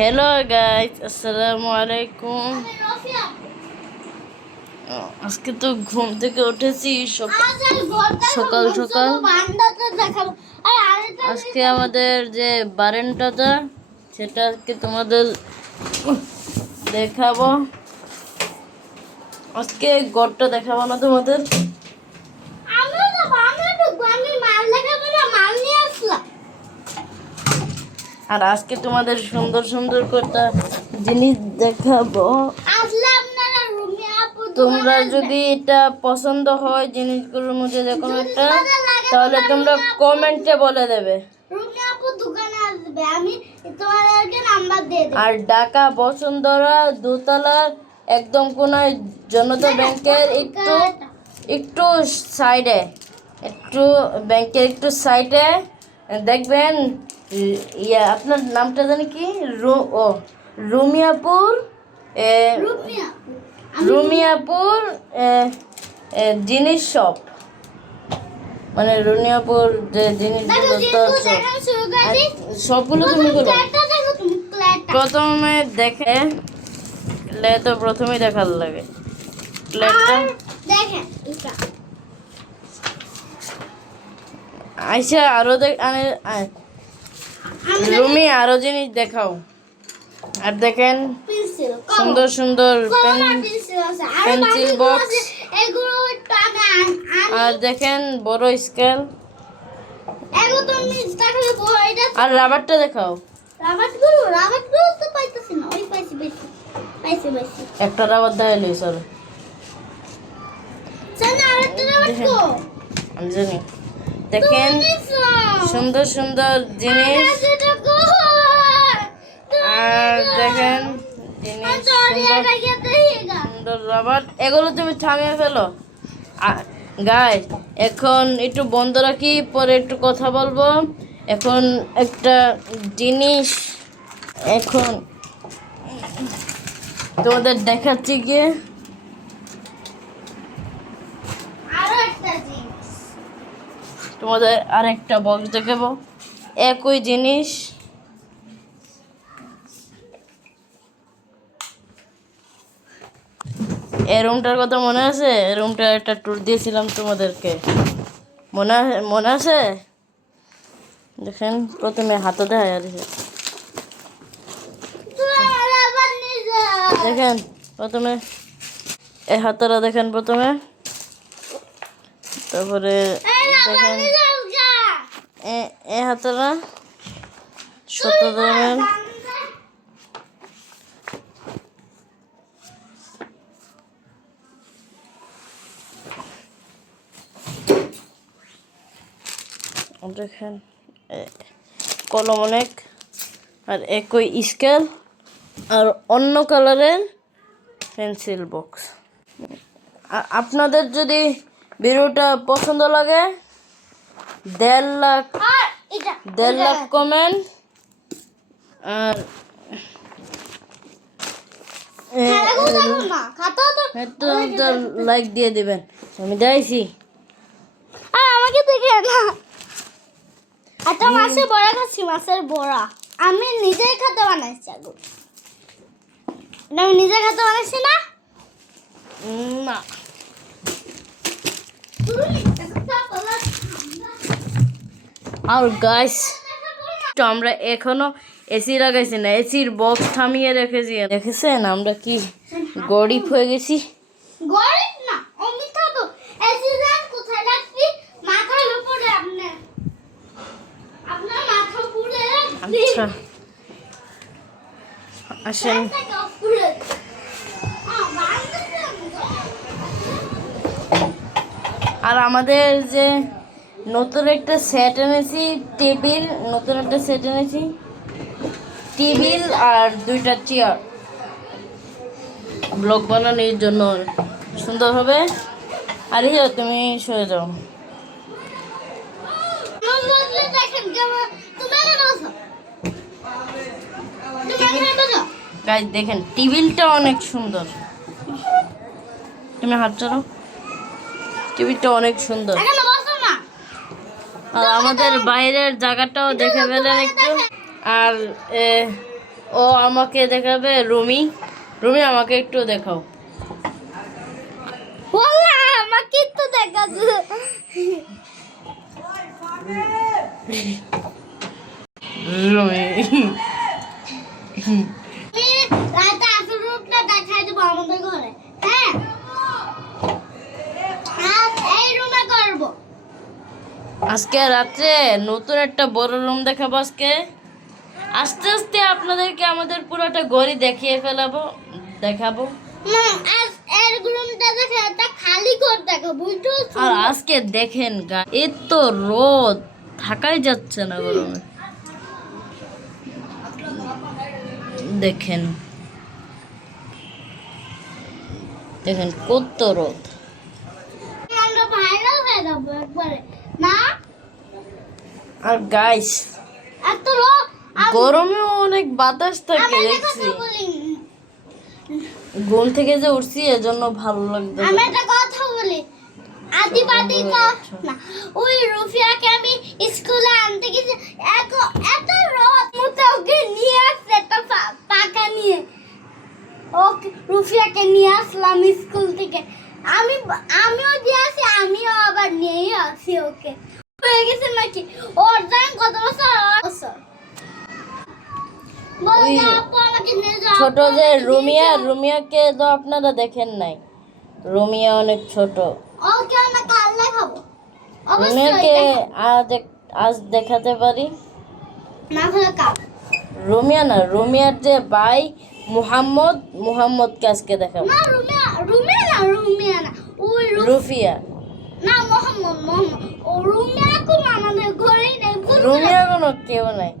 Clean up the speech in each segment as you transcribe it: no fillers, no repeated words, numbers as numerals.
Hello guys, আসসালামু আলাইকুম। আজকে তো ঘুম থেকে উঠেছি সকাল সকাল। আজকে আমাদের যে বারান্দাটা সেটা আজকে তোমাদের দেখাবো। আজকে ঘরটা দেখাবো না তোমাদের। আর আজকে তোমাদের সুন্দর সুন্দর কটা জিনিস দেখাবো। তোমরা যদি এটা পছন্দ হয় জিনিসগুলোর মধ্যে যে কোনো একটা, তাহলে তোমরা কমেন্টে বলে দেবে। আর ঢাকা বসুন্ধরা দোতলার একদম কোনায় জনতা ব্যাংকের একটু সাইডে, একটু ব্যাংকের একটু সাইডে দেখবেন। আপনার নামটা জানি কি? রুমিয়াপুর রুমিয়াপুর জিনিস শপ, মানে রুমিয়াপুর যে জিনিসগুলো সবগুলো তুমি করো। প্রথমে দেখে তো প্রথমেই দেখার লাগে প্লেটটা। আচ্ছা, আরো রুমি আরো জিনিস দেখাও। আর দেখেন সুন্দর সুন্দর পেন্সিল বক্স, আর দেখেন বড় স্কেল, আর রাবারটা দেখাও। একটা রাবার দেখাইলি স্যার, আমি জানি। দেখেন সুন্দর সুন্দর জিনিস, আর দেখেন জিনিস সুন্দর রাবার। এগুলো তুমি থামিয়ে ফেলো গাইস। এখন একটু বন্ধ রাখি, পরে একটু কথা বলবো। এখন একটা জিনিস এখন তোমাদের দেখাচ্ছি গিয়ে। তোমাদের আরেকটা বক্স দেখাবো, একই জিনিস। এই রুমটার কথা মনে আছে? রুমটা একটা ট্যুর দিয়েছিলাম তোমাদেরকে, মনে আছে? দেখেন প্রথমে হাতে দেখায়, আর দেখেন প্রথমে এই হাতটা দেখেন প্রথমে, তারপরে দেখেন এই হাতটা 17 ধরনের। দেখেন কলম অনেক, আর একই স্কেল, আর অন্য কালারের পেন্সিল বক্স। আপনাদের যদি ভিডিওটা পছন্দ লাগে 1.5 লাখ কমেন্ট আর লাইক দিয়ে দিবেন। আমি যাইছি, আমাকে দেখে না। একটা মাছের বড়া খাচ্ছি, মাছের বড়া আমি নিজেই খেতে বানাইছি। আমি নিজে খেতে বানাইছি না। আর গাইস, তো আমরা এখনো এসি লাগাইছি না, এসির বক্স থামিয়ে রেখেছি। দেখেছেন আমরা কি গরিব হয়ে গেছি? গরিব না, অমিতা তো এসি জান কোথায় রাখছি? মাথার উপরে। আপনার মাথা উপরে। আচ্ছা আসেন। আর আমাদের যে নতুন একটা সেট এনেছি, টেবিল, নতুন একটা সেট এনেছি, টেবিল আর 2টা চেয়ার। ব্লগ বানানোর জন্য সুন্দর হবে। আর এই তুমি সরে যাও। গাইস দেখেন টেবিলটা অনেক সুন্দর। তুমি হাত চালাও। টেবিলটা অনেক সুন্দর। আর আমাদের বাইরের জায়গাটাও দেখে ফেলেন একটু। আর ও আমাকে দেখাবে রুমি। রুমি আমাকে একটু দেখাও। বললা আমাকে তো দেখাচ্ছে। রুমি রাতে আসল রূপটা দেখাই দেবো আমাদের ঘরে। হ্যাঁ আজ এই রুমে করবো। আজকে রাত্রে নতুন একটা বড় রুম দেখাবো। আজকে আস্তে আস্তে আপনাদেরকে আমাদের পুরোটা ঘড়ি দেখাবো। না আজ এই রুমটা দেখে একটা খালি ঘর দেখো বুঝছো। আর আজকে দেখেন এত রোদ, থাকাই যাচ্ছে না গরমে। দেখেন দেখেন কত রোদ। আমরা ভাইরাল হয়ে যাবো একবারে না। আর গাইস এত রোদ গরমেও অনেক বাতাস থাকে আমি একটা দেখছি। কথা বলি। ঘুম থেকে যে উঠছি এজন্য ভালো লাগছে। আমি একটা কথা বলি। আদিবাদী না ওই রুফিয়াকে আমি স্কুলে আনতে গেছি। এত রোদ মতো ওকে নিয়ে আসছে একটা পাকা নিয়ে। ওকে রুফিয়াকে নিয়ে আসলাম স্কুল থেকে। আমিও দিয়ে আসি, আমিও আবার নিয়ে আসি ওকে। হয়ে গেছে নাকি ওর দাম কত বছর? ওই ছোট যে রুমিয়াকে তো আপনারা দেখেন নাই। রুমিয়া অনেক ছোট। ওকে আমরা কাল দেখাবো রুমিয়াকে অবশ্যই। আজ দেখাতে পারি। না হলে কাল। রুমিয়া না, রুমিয়ার যে ভাই মুহাম্মদকে আজকে দেখাবো। না রুমিয়া না ওই রুফিয়া না মোহাম্মদ ও রুমিয়া কোন আমাদের ঘরেই নেই। রুমিয়া কোনো কেউ নাই।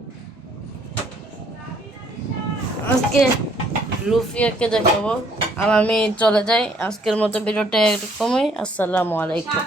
আজকে রুফিয়াকে দেখাবো। আর আমি চলে যাই। আজকের মতো ভিডিওটা এরকমই। আসসালামু আলাইকুম।